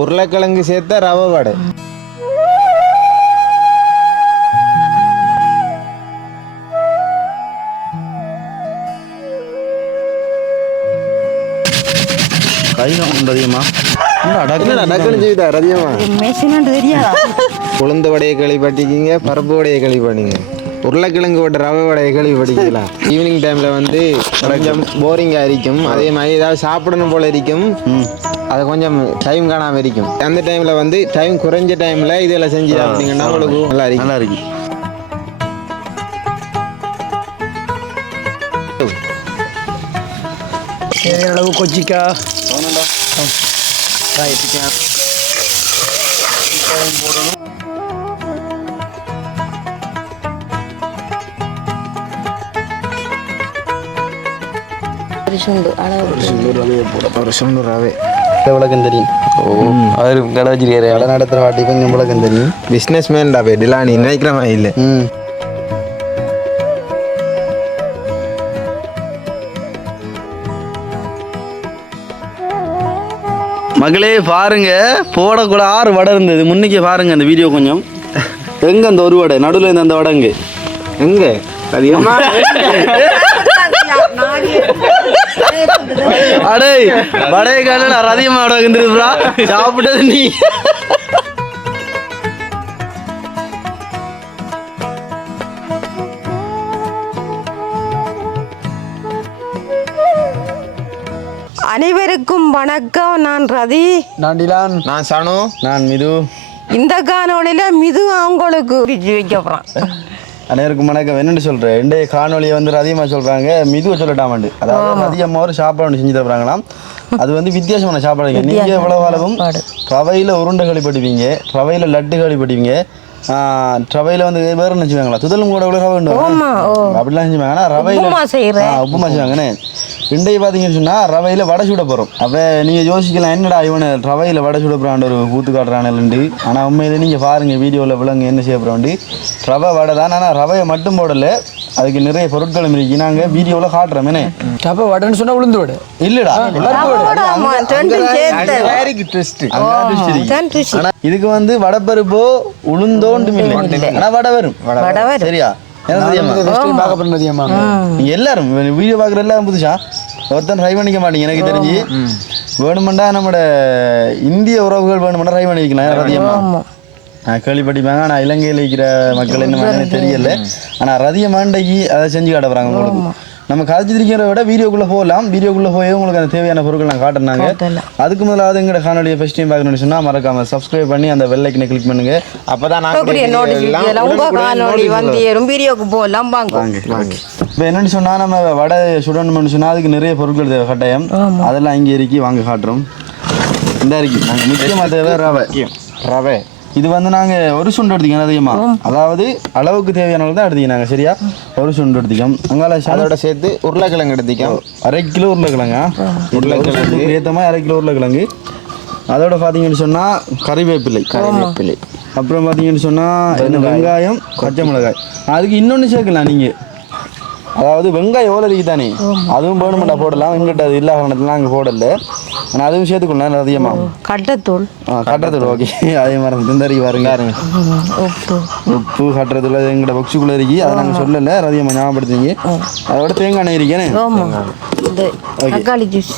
உருளைக்கிழங்கு சேர்த்த ரவை வடை. உளுந்து வடையை கேள்விப்பட்டிருக்கீங்க, பருப்பு வடையை கேள்விப்பட்டீங்க, உருளைக்கிழங்கு போட்ட ரவை வடையை கேள்விப்பட்டிருக்கலாம். ஈவினிங் டைம்ல வந்து கொஞ்சம் போரிங்கா இருக்கும், அதே மாதிரி ஏதாவது சாப்பிடணும் போல இருக்கும், அது கொஞ்சம் டைம் காணாம இருக்கும். அந்த டைம்ல வந்து டைம் குறைஞ்ச டைம்ல இதெல்லாம் செஞ்சு சாப்பிட்டீங்கன்னா உங்களுக்கு நல்லா இருக்கும். அளவு கொச்சிக்கா விளக்கம் தெரியும். அவர் கடை வச்சிருக்காரு, கடை நடத்துகிற வாட்டி கொஞ்சம் விளக்கம் தெரியும். பிஸ்னஸ் மேன்டா போயிட்டுலா, நீ நினைக்கிற மாதிரி இல்லை. மகளே பாருங்க, போடக்கூட 6 வடை இருந்தது. முன்னைக்கே பாருங்க அந்த வீடியோ கொஞ்சம். எங்க அந்த ஒரு வடை நடுவில் இருந்த அந்த வடை எங்க அடே வடைய கால நான் அதிகமா வடை வந்துருப்பா சாப்பிட்டது நீ. அனைவருக்கும் வணக்கம். நான் ரதி, நான் டிலான், நான் சனு, நான் மிது. இந்த காணொலியில மிது அவங்களுக்கு வைக்க போறான். அனைவருக்கும் வணக்கம். என்னென்னு சொல்கிறேன், இன்றைய காணொலியை வந்து அதிகமாக சொல்கிறாங்க, மிதுவை சொல்லட்டாமண்டு. அதாவது அதிகமாக ஒரு சாப்பாடு ஒன்று செஞ்சு தருவாங்களாம். அது வந்து வித்தியாசமான சாப்பாடுங்க. நீங்கள் எவ்வளோ அளவும் ரவையில் உருண்டை கழிப்படுவீங்க, ரவையில் லட்டு கழிப்படுவீங்க, ரவையில் வந்து வேறு என்ன செய்வாங்களா, துதலும் கூட எவ்வளோ ரவை உண்டு அப்படிலாம் செஞ்சுவாங்க. ஆனால் ரவையில் உப்புமா செய்வாங்கண்ணே. இன்றைக்கு பார்த்தீங்கன்னு சொன்னால் ரவையில் வடை சுட போகிறோம். அப்போ நீங்கள் யோசிக்கலாம், என்னடா இவனை ரவையில் வடை சுட போகிறான் ஒரு கூத்து காட்டுறானு. ஆனால் உண்மையிலே நீங்கள் பாருங்கள் வீடியோவில் விலங்கு என்ன செய்ய போகிறோம். ரவை வடை தான், ஆனால் ரவையை மட்டும் போடலை, அதுக்கு நிறைய பொருட்களும் இருக்கு. நாங்கள் வீடியோவில் காட்டுறோம். என்ன ரவை வடைன்னு சொன்னால் உளுந்து வடை இல்லைடா, இதுக்கு வந்து வடைப்பருப்போ உளுந்தோண்டு இல்லை, ஆனால் வடை வரும். சரியா? எல்லாரும் வீடியோ பார்க்குற எல்லாரும் புதுசா ஒருத்தன் ட்ரை பண்ணிக்க மாட்டீங்க. எனக்கு தெரிஞ்சு வேணுமெண்டா நம்மளோட இந்திய உறவுகள் வேணுமெண்டா ட்ரை பண்ணி வைக்கலாம். ரதியமா கேள்விப்பட்டிப்பாங்க, ஆனால் இலங்கையில் இருக்கிற மக்கள் என்ன தெரியல. ஆனால் ரதிய மாண்டைக்கு அதை செஞ்சு காட்ட போகிறாங்க. உங்களுக்கு நம்ம கதைச்சிருக்கிறத விட வீடியோக்குள்ளே போகலாம். வீடியோக்குள்ளே போய் உங்களுக்கு அந்த தேவையான பொருட்கள் நான் காட்டுறாங்க. அதுக்கு முதலாவது எங்களோட காணொலியை ஃபர்ஸ்ட் டைம் பார்க்கணும்னு சொன்னால் மறக்காமல் சப்ஸ்கிரைப் பண்ணி அந்த பெல் ஐக்கனை கிளிக் பண்ணுங்க. அப்போ தான் வீடியோக்கு போகலாம். இப்போ என்னென்னு சொன்னால் நம்ம வடை சுடணும்னு சொன்னால் அதுக்கு நிறைய பொருட்கள் தேவை கட்டாயம். அதெல்லாம் இங்கே இருக்கி வாங்க காட்டுறோம். இந்த இருக்கி நாங்கள் முக்கியமாக தேவை ரவை. இது வந்து நாங்கள் ஒரு சுண்டு எடுத்திக்கோம் அதிகமாக, அதாவது அளவுக்கு தேவையான தான் எடுத்திக்கினாங்க. சரியா? ஒரு சுண்டு எடுத்திக்கோம். அங்கால அதோட சேர்த்து உருளைக்கிழங்கு எடுத்திக்கோம். 1/2 கிலோ உருளைக்கிழங்கா, உருளைக்கிழங்கு ஏற்ற மாதிரி 1/2 கிலோ உருளைக்கிழங்கு. அதோட பார்த்தீங்கன்னு சொன்னால் கறிவேப்பிலை, அப்புறம் பார்த்தீங்கன்னு சொன்னால் என்ன வெங்காயம், பச்சை மிளகாய். அதுக்கு இன்னொன்று சேர்க்கலாம் நீங்கள், அதாவது வெங்காயம் எவ்வளோ இருக்கு தானே, அதுவும் வேணுமெண்டா போடலாம். எங்கிட்ட அது இல்லா காரணத்தில் நாங்கள் போடலை, ஆனால் அதுவும் சேர்த்துக்கொள்ளலாம் அதிகமாக. கட்டத்தூள் ஓகே. அதே மாதிரி திந்தறிக்கி பாருங்க, உப்பு கட்டுறதுல எங்கள்கிட்ட பக்ஸுக்குள்ளே இருக்கி, அதை நாங்கள் சொல்லலை, அதிகமாக ஞாபகப்படுத்திங்க. அதோட தேங்காய் எண்ணெய் இருக்கேனே, தக்காளி ஜூஸ்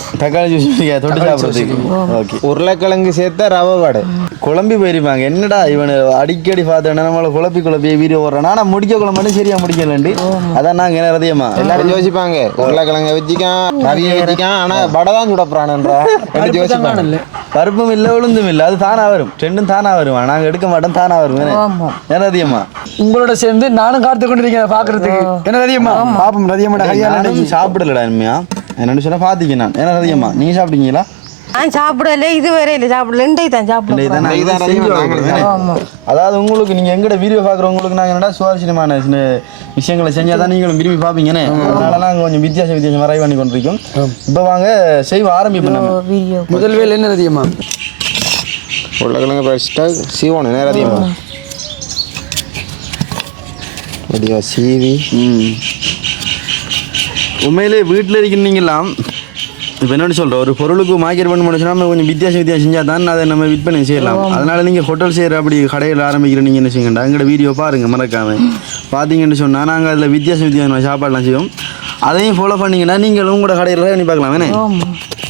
தொட்டு சாப்பிட்றதுக்கு. ஓகே. உருளைக்கிழங்கு சேர்த்த ரவை வடை. குழம்பி போயிருப்பாங்க, என்னடா இவனு அடிக்கடி பார்த்தேன்னா நம்மளை குழப்பி வீடியோ போடுறேன். ஆனால் முடிக்க மட்டும் சரியா முடிக்கலண்டி. அதான் நாங்கள் என்ன ரதியமா எல்லாரும் யோசிப்பாங்க, உருளைக்கிழங்க வச்சுக்கான், நிறைய வச்சுக்கான், ஆனால் வடை தான் சுடப்புறானுன்ற யோசிப்பாங்க. பருப்பும் இல்லை, உளுந்தும் இல்லை, அது தானா வரும், ரெண்டும் தானா வருமா. நாங்கள் எடுக்க மாட்டோம், தானா வரும். என்ன ரதியம்மா உங்களோட சேர்ந்து நானும் காத்து கொண்டு இருக்கேன் பார்க்கறதுக்கு. என்ன ரதியம்மா பாப்போம். ரதியம்மா சாப்பிடலடா இனிமையா என்னன்னு சொன்னா பாத்தீங்க. நான் என்ன ரதியம்மா நீங்க சாப்பிட்டீங்களா? சாப்பிடல, இதுவரை இல்லை, அதாவது உங்களுக்கு நீங்க எங்கட வீடியோ பாக்குறவங்களுக்கு நாங்க என்னடா சுவாரஸ்யமான விஷயங்களை செஞ்சாதான் நீங்களும் விரும்பி பாப்பீங்கன்னு. அதனால நாங்க கொஞ்சம் வித்தியாசம் வரை பண்ணி கொண்டிருக்கோம். இப்ப வாங்க செய்வ ஆரம்பிப்போம். முதல் வேலை என்ன ரதியம்மா? உருளைக்கிழங்கு ஃபர்ஸ்டா சீவணும். என்ன ரதியம்மா சீவி உண்மையிலே வீட்டில் இருக்கிறீங்களாம் இப்போ என்ன சொல்கிறோம், ஒரு பொருளுக்கு மார்க்கெட் பண்ண முடிச்சுன்னா நம்ம கொஞ்சம் வித்தியாசம் செஞ்சால் தான் அதை நம்ம விற்பனை செய்யலாம். அதனால் நீங்கள் ஹோட்டல் செய்கிற அப்படி கடையில் ஆரம்பிக்கிற நீங்கள் என்ன செய்யுங்கண்டா, எங்களோட வீடியோ பாருங்கள் மறக்காமல். பார்த்தீங்கன்னு சொன்னால் நாங்கள் அதில் வித்தியாசம் சாப்பாடுலாம் செய்வோம். அதையும் ஃபாலோ பண்ணிங்கன்னா நீங்கள் உங்களோட கடையில் பண்ணி பார்க்கலாம். வேணே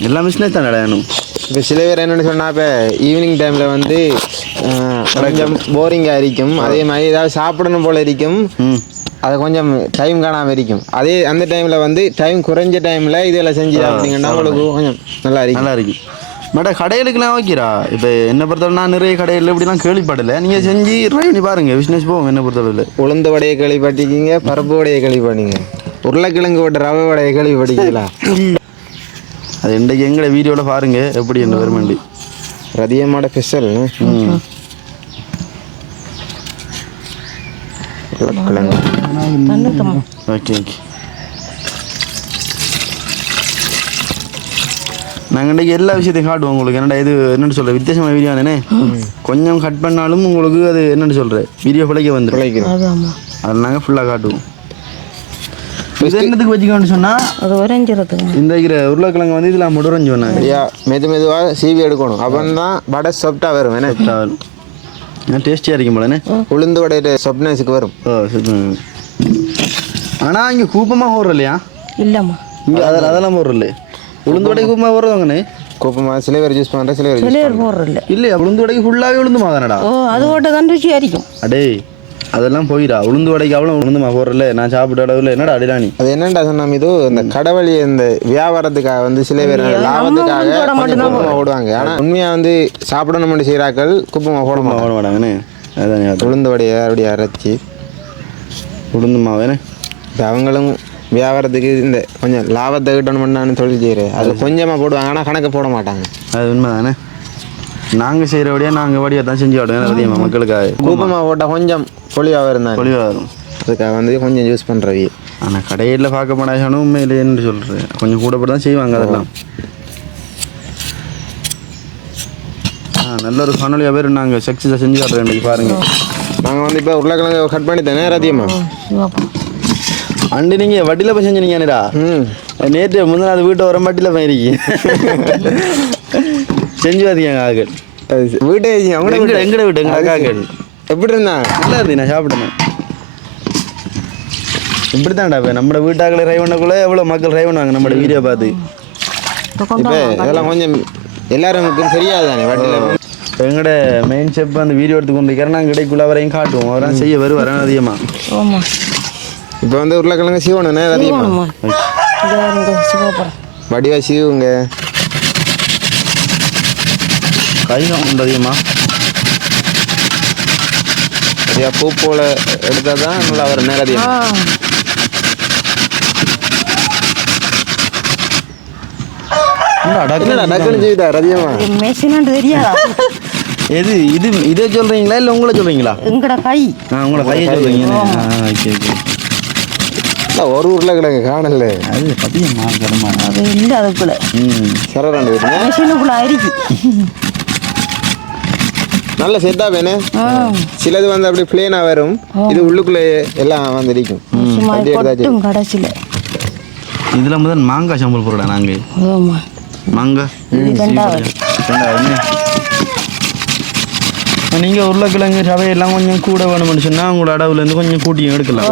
எல்லா பிஸ்னஸ் தான் கிடையாது. இப்போ சில பேர் என்னென்னு சொன்னால், இப்போ ஈவினிங் டைமில் வந்து கொஞ்சம் போரிங்காக இருக்கும், அதே மாதிரி ஏதாவது சாப்பிடணும் போல் இருக்கும், அது கொஞ்சம் டைம் காணாமல் இருக்கும். அதே அந்த டைமில் வந்து டைம் குறைஞ்ச டைமில் இதெல்லாம் செஞ்சு சாப்பிட்டீங்கன்னா உங்களுக்கு கொஞ்சம் நல்லா இருக்கு. மேடம் கடைகளுக்குலாம் ஓகேரா. இப்போ என்ன பொறுத்தவரை நான் நிறைய கடையில் இப்படிலாம் கேள்விப்படலை. நீங்கள் செஞ்சு ட்ரை பண்ணி பாருங்கள், பிஸ்னஸ் போகும். என்ன பொறுத்தவரை உளுந்து வடையை கேள்விப்பட்டிருக்கீங்க, பருப்பு வடையை கேள்விப்பட்டீங்க, உருளைக்கிழங்கு போட்ட ரவை வடையை கேள்விப்பட்டிருக்கீங்களா? அது இன்றைக்கு எங்களை வீடியோவில் பாருங்கள் எப்படி என்ன வருமெண்டு. ரதியம்மோட ஸ்பெஷல் உருளைக்கிழங்கு. Okay okay. நாங்கள் இன்றைக்கி எல்லா விஷயத்தையும் காட்டுவோம் உங்களுக்கு. என்னடா இது என்னென்னு சொல்கிற வித்தியாசமான வீடியோ தானே, கொஞ்சம் கட் பண்ணாலும் உங்களுக்கு அது என்னென்னு சொல்கிற வீடியோ பிழைக்க வந்துடும். அதை நாங்கள் ஃபுல்லாக காட்டுவோம். இது என்னத்துக்கு வச்சுக்கோன்னு சொன்னால், அது உறைஞ்சிறதுக்கு இந்த உருளைக்கிழங்கு வந்து இதில் முடுறஞ்சு வேணாங்க. மெதுவாக சீவி எடுக்கணும், அப்போ தான் வடை சாப்பிட்டா வரும். ஏன்னா டேஸ்டியாக இருக்கும் போலண்ணே. உளுந்து வடை சொப்னஸுக்கு வரும். ஆனால் இங்கே கூப்பமாக போடுற இல்லையா? இல்லைம்மா, இங்கே அதெல்லாம் போடுற இல்லை. உளுந்து வடைக்கு கூப்பமாக போடுறவங்கண்ணே. கூப்பமாக சில பேர் யூஸ் பண்ணுறேன், சில பேர் போடுறதில்ல. இல்லையா? உளுந்து வடைக்கு ஃபுல்லாகவே உளுந்துமா தானடா? அது ஓட்ட தான் ருச்சி அரிக்கும். அடே அதெல்லாம் போயிடா. உளுந்து வடைக்கு அவ்வளோ உளுந்துமா போடுறல. நான் சாப்பிட்ட அளவில் என்னடா அடிடானி. அது என்னடா சொன்னாம, இது இந்த கடவழி இந்த வியாபாரத்துக்காக வந்து சில பேர் லாபத்துக்காக குப்பமாக ஓடுவாங்க. ஆனால் உண்மையாக வந்து சாப்பிடணும்னு செய்கிறாக்கள் குப்பமாக போட மாட்டாங்கண்ணே. அதான் உளுந்து வடையை அப்படியே அரைச்சி உளுந்து மாவேண்ணே. இப்போ அவங்களும் வியாபாரத்துக்கு இந்த கொஞ்சம் லாபத்தை கிட்டணும்னு தொழில் செய்கிறேன், அது கொஞ்சமாக போடுவாங்க, ஆனால் கணக்கு போட மாட்டாங்க. அது உண்மை தானே. நாங்கள் செய்கிற வழியாக நாங்கள் வழியாக தான் செஞ்சு விடுவோம் அதிகமாக மக்களுக்காக. கூப்பமாக போட்டால் கொஞ்சம் பொலிவாக இருந்தாங்க, பொலிவாக வரும். அதுக்காக வந்து கொஞ்சம் யூஸ் பண்ணுறவி. ஆனால் கடையில் பார்க்க மாட்டாங்கன்னு உண்மையிலேன்னு சொல்கிறேன், கொஞ்சம் கூட தான் செய்வாங்க அதெல்லாம். நல்ல ஒரு காணொலியாக பேர் நாங்கள் சக்ஸஸாக செஞ்சு காட்டுறோம் இன்றைக்கி பாருங்கள். நாங்கள் வந்து இப்போ உருளைக்கிழங்கு கட் பண்ணி தானே ரத்தியம்மா அண்டு நீங்கள் வட்டியில் போய் செஞ்சுனீங்கடா. நேற்று முந்தின அது வீட்டை வர வட்டியில் போயிருக்கீங்க செஞ்சு பார்த்தீங்க ஆக்கள். வீட்டை எங்கட வீட்டு எங்கள் அக்காக்கள் எப்படி இருந்தா நல்லா இருந்தீங்க. நான் சாப்பிட்டேன். இப்படி தான்டா இப்போ நம்ம வீட்டாக்களை ட்ரை பண்ணக்குள்ளே எவ்வளோ மக்கள் ட்ரை பண்ணுவாங்க நம்மளோட வீடியோ பார்த்து. இப்போ இதெல்லாம் கொஞ்சம் எல்லாருக்கும் தெரியாது தானே வட்டியில். எங்களோட மெயின் செப் அந்த வீடியோ எடுத்து கொண்டு இருக்கிற நாங்கள் இடைக்குள்ள வரையும் காட்டுவோம். அவரான் செய்ய வருவார் அதிகமாக. இப்போ வந்து உருளைக்கிழங்கு சீவணுண்ணே அதிகமாக வடிவா சீவுங்க. கைதான் உண்டு அதிகமாக. சரியா பூ போல் எடுத்தால் தான் நல்லா வரும் நேரடியாக. டக்குன்னு செய்தா ரதியமா தெரியாதா? எது இது இதே சொல்கிறீங்களா இல்லை உங்களை சொல்கிறீங்களா? எங்கட கை. உங்களை கையை சொல்கிறீங்க. Okay okay. ஒரு உருளைக்கிழங்கு காணல. அது பதியம்மா கடமா அது இல்லை அதுக்குள்ள. சரராண்டு மிஷினுக்குள்ள அரிக்கி நல்ல செட்டா வேணே. சிலது வந்து அப்படி பிளேனா வரும், இது உள்ளுக்குள்ளே எல்லாம் வந்து இருக்கும் கடைசியில். இதில் முதல் மாங்காய் சாம்பல் போடுறா நாங்கள். மாங்காய் நீங்கள் உருளைக்கிழங்கு ரவையெல்லாம் கொஞ்சம் கூட வேணும்னு சொன்னால் உங்களோட அளவுலேருந்து கொஞ்சம் கூட்டியும் எடுக்கலாம்.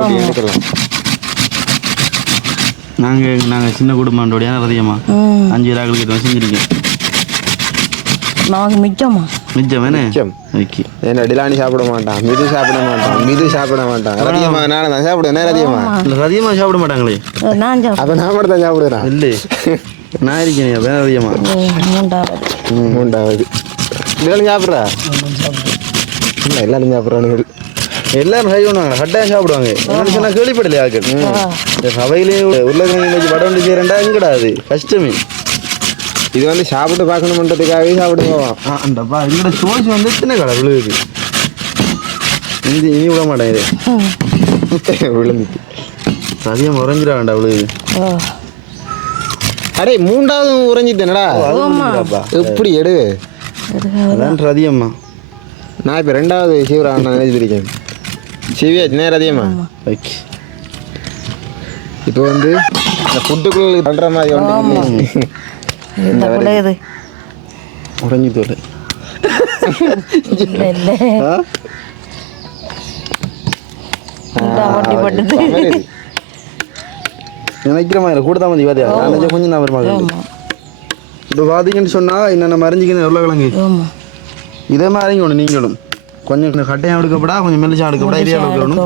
நாங்கள் சின்ன குடும்பத்தோடைய அதிகமாக 5 கிட்ட செஞ்சுருக்கேன். நாங்கள் மிச்சம் வேணே. ஓகே. என்ன டிலானி சாப்பிட மாட்டான், மிது சாப்பிட மாட்டான் ரதியமா. நானும் தான் சாப்பிடுவேன். ரதியமாக சாப்பிட மாட்டாங்களே. அப்போ நான் மட்டும் தான் சாப்பிடுறேன். இல்லை நான் இருக்கேன் வேற அதிகமாக. 3வது டிலானி சாப்பிட்றா? இல்லை எல்லாரும் சாப்பிட்றானுங்க. எல்லாரும் ட்ரை பண்ணுவாங்க, கட்டாயம் சாப்பிடுவாங்க. சொன்னால் கேள்விப்படலையா ஆக்கள் ரவையிலே உருளைக்கிழங்கு வச்சு வடை ஒன்று செய்கிறேன்டா எங்கடாது கஷ்டமே. இது வந்து சாப்பிட்டு பார்க்கணுன்றதுக்காகவே சாப்பிட்டு போவான். அந்தப்பா எங்களோட சோர்ஸ் வந்து எத்தனை கடை விழுகுது. இனி விட மாட்டேன் இது விழுந்துட்டு அதிகம் உறைஞ்சிட வேண்டாம் விழுகுது. அடே 3வது உறைஞ்சிட்டேனடா. எப்படி எடு அதான் அதிகம்மா. நான் இப்போ 2வது சீவிரம் நான் நினைச்சிருக்கேன். சிவியாச்சு நேரம் அதிகமா. ஓகே. இப்போ வந்து இந்த ஃபுட்டுக்குள்ள பண்ணுற மாதிரி ஒன்று இந்த பிள்ளைது உடஞ்சி தோல் இல்லை இல்லை வட்டி பட்டுது நினைக்கிற மாதிரி கூட தான் வந்து பாத்தியா நினைச்சா கொஞ்சம் நான் வருமா இப்போ பார்த்தீங்கன்னு சொன்னால் என்னென்ன மறைஞ்சிக்கணும் உருளைக்கிழங்கு இதே மாதிரி ஒன்று நீங்களும் கொஞ்சம் கட்டையாக எடுக்கப்படா கொஞ்சம் மெல்லிச்சா எடுக்கப்படா இதே எடுக்கணும்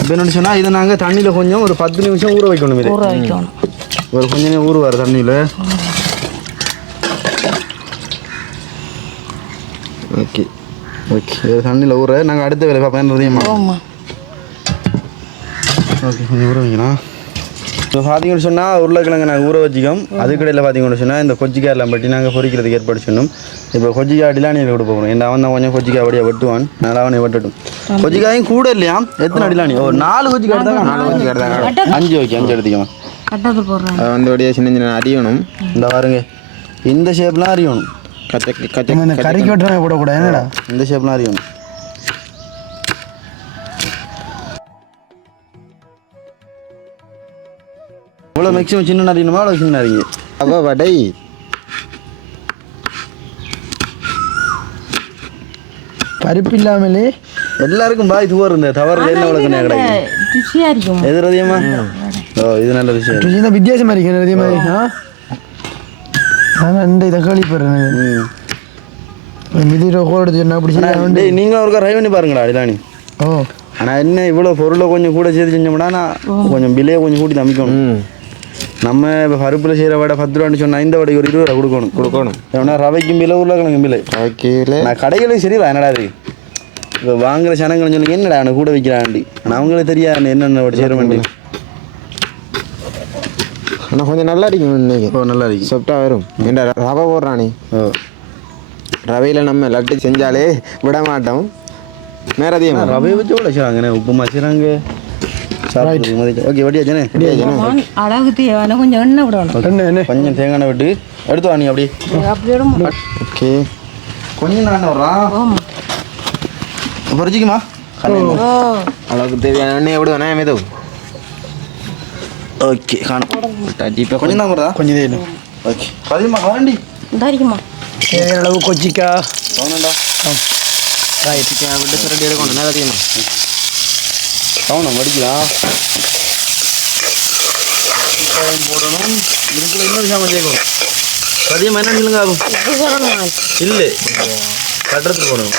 இப்போ என்னென்னு சொன்னால் இதை நாங்கள் தண்ணியில் கொஞ்சம் ஒரு 10 நிமிஷம் ஊற வைக்கணும் இது ஒரு கொஞ்ச நேரம் ஊறுவார் தண்ணியில் ஓகே ஓகே இது தண்ணியில் ஊற நாங்கள் அடுத்த வேலை பார்ப்பேன் ஓகே கொஞ்சம் ஊற வைக்கணும் இப்போ பார்த்தீங்கன்னு சொன்னால் உருளைக்கிழங்கு நாங்கள் ஊற வச்சிக்கோம் அதுக்கடையில் பார்த்தீங்கன்னு சொன்னால் இந்த கொச்சிக்காயெல்லாம் பட்டி நாங்கள் பொரிக்கிறதுக்கு ஏற்பாடு சொன்னோம் இப்போ கொச்சிக்காய் டிலானியில் கொடுக்க போகிறோம் ஏன்னா அவன் தான் கொஞ்சம் கொச்சிக்காய் அப்படியே வெட்டுவான் அதனால் அவனை வெட்டட்டும் கொச்சிக்காயும் கூட இல்லையா எத்தனை டிலானி ஒரு 4 கொச்சிக்காய் தான் 4 கொச்சிக்காய் தான் 5 ஓகே 5 எடுத்துக்கலாம் கட்டது போடுறேன் அதை வந்து அப்படியே சின்ன சின்ன அறியணும் இந்த பாருங்க இந்த ஷேப்லாம் அறியணும் கறிக்கு வெட்டுறா போடக்கூடாது என்னடா இந்த ஷேப்லாம் அறியணும் இவ்வளோ மேக்ஸிமம் சின்ன அறியணுமா அவ்வளோ சின்ன அறிங்க அவ வடை பருப்பு இல்லாமலே எல்லாருக்கும் பாய் துவர் இந்த தவறு என்ன உலகம் கிடைக்கும் ருசியா இருக்கும் எது ரதியமா ஓ இது நல்ல விஷயம் ருசி தான் வித்தியாசமாக இருக்கு அதே மாதிரி ஆனால் இந்த தக்காளி போடுறேன் மிதி ரோடு எடுத்து சொன்னா அப்படி டேய் நீங்களும் ஒருக்கா ட்ரை பண்ணி பாருங்கடா இதானி ஓ ஆனால் என்ன இவ்வளோ பொருளை கொஞ்சம் கூட சேர்த்து செஞ்சோம்னா நான் கொஞ்சம் விலையை கொஞ்சம் கூட்டி அமைக்கணும் நம்ம இப்போ பருப்பில் செய்கிற வடை 10 ரூபான்னு சொன்னால் இந்த வடைக்கு ஒரு 20 ரூபா கொடுக்கணும் ஏன்னா ரவைக்கும் விலை உருளைக்கிழங்கும் விலை ரவைக்கில் நான் கடைகளும் சரியில்லை என்னடா அது இப்போ வாங்குற சனங்கள் சொல்லி என்னடா எனக்கு கூட வைக்கிறாண்டி ஆனால் அவங்களே தெரியாது என்னென்ன வடை செய்கிற வேண்டி ஆனால் கொஞ்சம் நல்லா இருக்கும் இன்னைக்கு ஓ நல்லா இருக்கு சாப்பிட்டா வரும் ஏன்டா ரவை போடுறானே ஓ ரவையில் நம்ம லட்டு செஞ்சாலே விட மாட்டோம் நேரதியமாக ரவையை வச்சு கூட செய்கிறாங்கண்ணே உப்புமா செய்கிறாங்க ஓகே வட்டியாச்சேனே அழகு தேவையான கொஞ்சம் எண்ணெய் விடணும் கொஞ்சம் தேங்காய் எண்ணெய் விட்டு எடுத்து வா நீ அப்படி அப்படியோட ஓகே கொஞ்சம் நான் வர்றான் பொறிச்சிக்குமா அளவுக்கு தேவையான எண்ணெய் விடுவேண்ணே மெது ஓகே காணும் இப்போ கொஞ்சம் தான் வருதா கொஞ்சம் இதே ஓகே பதிமா வரண்டி தாரிக்குமா தேவையான அளவு கொச்சிக்கா கவனம்டா சிக்கன் விட்டு சுரண்டி எடுக்கணும் நேரதியமாக கவனம் வடிக்கலாம் போடணும் இதுக்குள்ள இன்னொரு சாமான் சேர்க்கணும் பதியம் என்ன இல்லைங்க ஆகும் இல்லை கட்டுறதுக்கு போடணும்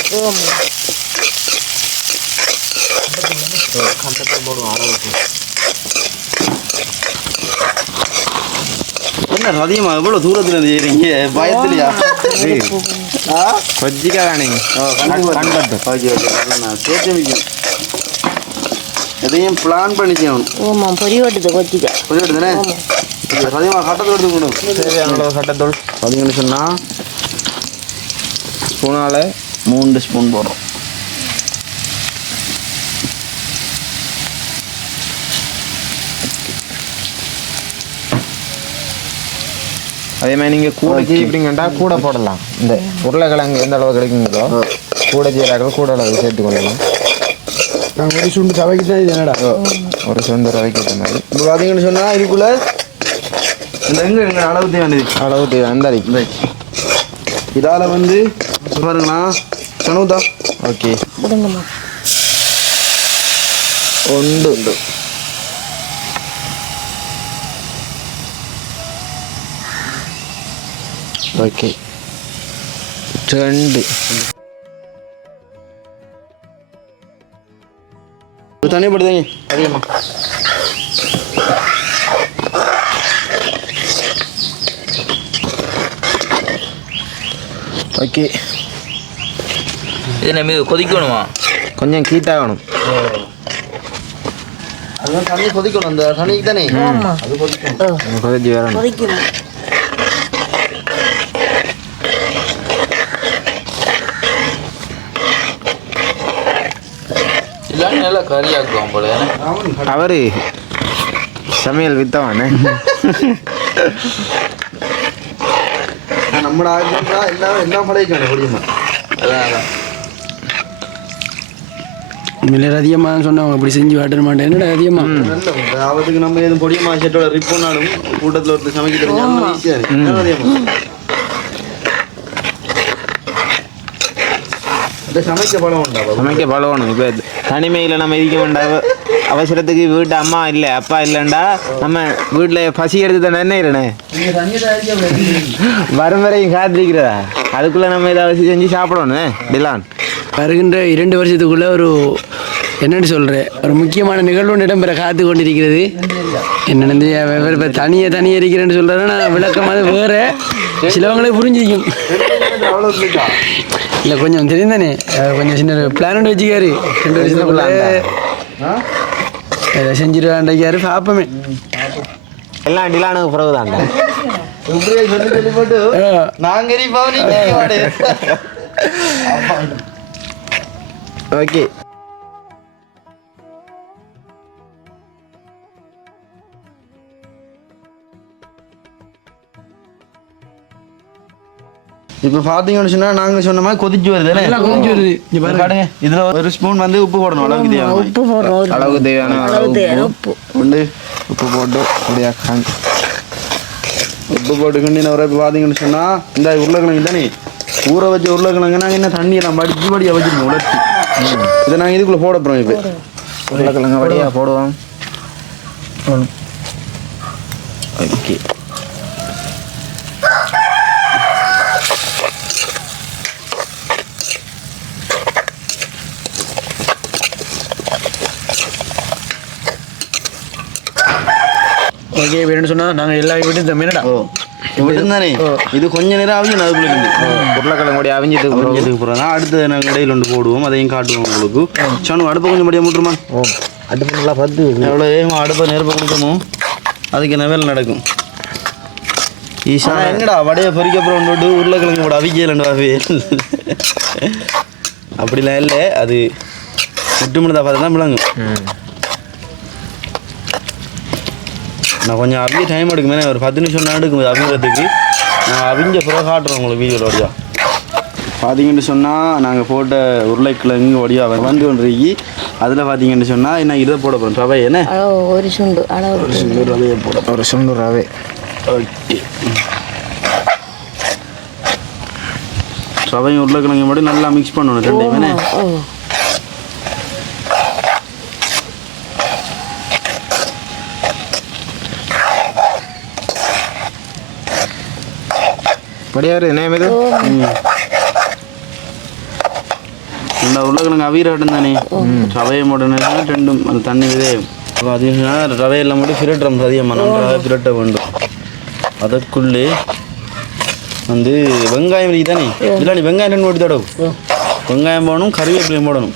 என்ன சதியமா எவ்வளோ தூரத்துல இருந்து செய்றீங்க பயத்துலையா கொஜ்ஜிக்காய் தானே ஓகே ஓகே நான் சேர்த்து வைக்கணும் எதையும் பிளான் பண்ணிக்கணும் ஓமாம் பொரியோட்டுது கொச்சிக்க புரியுதுதானே சதியமாக கட்டத்தோடு எடுத்துக்கணும் தேவையான சட்டத்தூள் பார்த்தீங்கன்னு சொன்னால் ஸ்பூனால் 3 ஸ்பூன் போடுறோம் அதே மாதிரி நீங்கள் கூட செய்யறீங்கண்டா கூட போடலாம் இந்த உருளைக்கிழங்கு எந்த அளவு கிடைக்குங்களோ கூட செய்கிறார்கள் கூட அளவு சேர்த்துக்கொள்ளலாம் நாங்கள் ஒரு சுண்டு சவைக்கு தான் இது என்னடா ஒரு சுண்டு ரவைக்கு ஏற்ற மாதிரி இப்போ பார்த்தீங்கன்னு சொன்னால் இதுக்குள்ளே இந்த எங்கே அளவு தேவையானது அளவு தேவை அந்த அரிக்கு இதால் வந்து பாருங்கண்ணா கனவுதா ஓகே விடுங்கம்மா உண்டு ஓகே 2 தண்ணி போடுதீங்க அதிகமா ஓகே இது நம்ம கொதிக்கணுமா கொஞ்சம் கீட்டாகணும் அதுதான் தண்ணி கொதிக்கணும் அந்த தண்ணிக்கு தானே அது கொதிக்கணும் கொதிச்சு வரணும் கொதிக்கணும் இல்லாட்டி நல்லா கறியாக்குவோம் போல அவரு சமையல் வித்தவானே நம்மளோட ஆகுதா எல்லாம் படைக்கணும் முடியுமா அதான் உண்மையிலே அதிகமாக சொன்னவங்க அப்படி செஞ்சு வாட்ட மாட்டேன் என்னடா அதிகமாக அவத்துக்கு நம்ம எதுவும் பொடியமா செட்டோட ரிப் பண்ணாலும் கூட்டத்தில் ஒருத்தர் சமைக்க தெரிஞ்சாலும் ஈஸியாக இருக்கு சமைக்க பழகணும் இப்போ தனிமையில் நம்ம இருக்க வேண்டாம் அவசரத்துக்கு வீட்டு அம்மா இல்லை அப்பா இல்லைண்டா நம்ம வீட்டில் பசி எடுத்து தானே என்ன இருனே வரும் வரையும் காத்திருக்கிறதா அதுக்குள்ளே நம்ம ஏதாவது செஞ்சு சாப்பிடணும் டிலான் வருகின்ற 2 வருஷத்துக்குள்ளே ஒரு என்னென்னு சொல்கிறேன் ஒரு முக்கியமான நிகழ்வு இடம்பெற காத்து கொண்டிருக்கிறது என்னென்னு இப்போ தனியாக இருக்கிறேன்னு சொல்கிறேன்னா விளக்கமாக வேறு சிலவங்களே புரிஞ்சிக்கும் இல்லை கொஞ்சம் தெரியுந்தானே கொஞ்சம் சின்ன பிளான் ஒன்று வச்சுக்காரு 2 வருஷத்துக்குள்ள ஏதோ செஞ்சிருவாண்டாரு பார்ப்போமே எல்லாம் டிலானுக்கு பிறகு தான்டா ஓகே இப்போ பார்த்தீங்கன்னு சொன்னால் நாங்கள் சொன்ன மாதிரி கொதிச்சு வருது கொதிச்சு வருது பாருங்க இதில் ஒரு ஸ்பூன் வந்து உப்பு போடணும் அளவுக்கு தேவையான உப்பு போடுறோம் அளவுக்கு தேவையான உப்பு உண்டு உப்பு போட்டு அப்படியே உப்பு போட்டு கிண்டி ஒரு பார்த்தீங்கன்னு சொன்னால் இந்த உருளைக்கிழங்கு தானே ஊற வச்ச உருளைக்கிழங்கு நாங்கள் என்ன தண்ணியெல்லாம் படியாக வச்சுருக்கோம் உலர்த்தி இதை நாங்கள் இதுக்குள்ளே போட போகிறோம் இப்போ உருளைக்கிழங்கு வழியாக போடுவோம் ஓகே ஓகே வேணும்னு சொன்னால் நாங்கள் எல்லா வீட்டும் தம்பினடா இப்படி தானே இது கொஞ்ச நேரம் ஆகும் அதுக்குள்ளே இருந்து உருளைக்கிழங்கு அவிஞ்சதுக்கு போகிறோம் அடுத்து நாங்கள் இடையில ஒன்று போடுவோம் அதையும் காட்டுவோம் உங்களுக்கு சொன்ன அடுப்பை கொஞ்சம் படியாக முட்டுருமா அடுப்பு நல்லா பார்த்து எவ்வளோ வேகமாக அடுப்பை நெருப்பை கொடுக்கமோ அதுக்கு என்ன வேலை நடக்கும் ஈஷா என்னடா வடையை பொறிக்கப்புறம் போட்டு உருளைக்கிழங்கு போட அவிக்கலண்டு வாவே அப்படிலாம் இல்லை அது முட்டுமுழுதா பார்த்து தான் விளங்கும் நான் கொஞ்சம் அவிய டைம் எடுக்குமே ஒரு 10 நிமிஷம் தான் எடுக்கும் அவிங்கிறதுக்கு நான் அவிஞ்ச பிறகு காட்டுறோம் உங்களுக்கு வீடியோவில் வழியா பார்த்தீங்கன்னு சொன்னால் நாங்கள் போட்ட உருளைக்கிழங்கு வழியாக வந்து ஒன்றைக்கு அதில் பார்த்தீங்கன்னு சொன்னால் என்ன இதை போட போகிறோம் ரவை என்ன ஒரு சுண்டு ஒரு சுண்டு ரவையை போட ஒரு சுண்டு ரவை ஓகே ரவையும் உருளைக்கிழங்கு மட்டும் நல்லா மிக்ஸ் பண்ணணும் ரெண்டையுமே படியாரு என்ன இது இந்த உருளைக்கிழங்கு அவிராட்டம் தானே ரவையை மட்டும் ரெண்டும் அந்த தண்ணி இதே பார்த்தீங்கன்னா ரவையெல்லாம் மட்டும் பிரட்டுறோம் அதிகமாக நன்றாக பிரட்ட வேண்டும் அதற்குள்ளே வந்து வெங்காயம் இருக்கு தானே இல்லை நீ வெங்காயம் 2 போட்டு தடவும் வெங்காயம் போடணும் கறிவேப்பிலையும் போடணும்